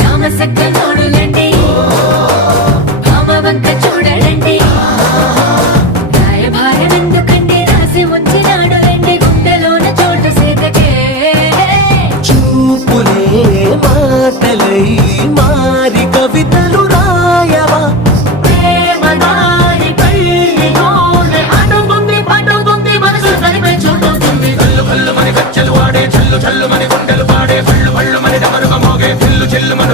రామసక్కనోడులండి భామవంక చూడడండి రాయభారం ఎందుకండి రాసి ఉంచినాడు రండి గుండెలోన చోటు సీతకే చూపులే మాటలై మారి కవితలు రాయవా ప్రేమ దారి పెళ్లిలోనే అడుగుంది పడుతుంది మనసు తనిపై చూడుతుంది కల్లు కల్లు మని గజ్జలు వాడే చల్లు చల్లు మని గుండెలు పాడే పళ్ళు పళ్ళు మని డమరుగ మోగే చెల్లు చెల్లు మన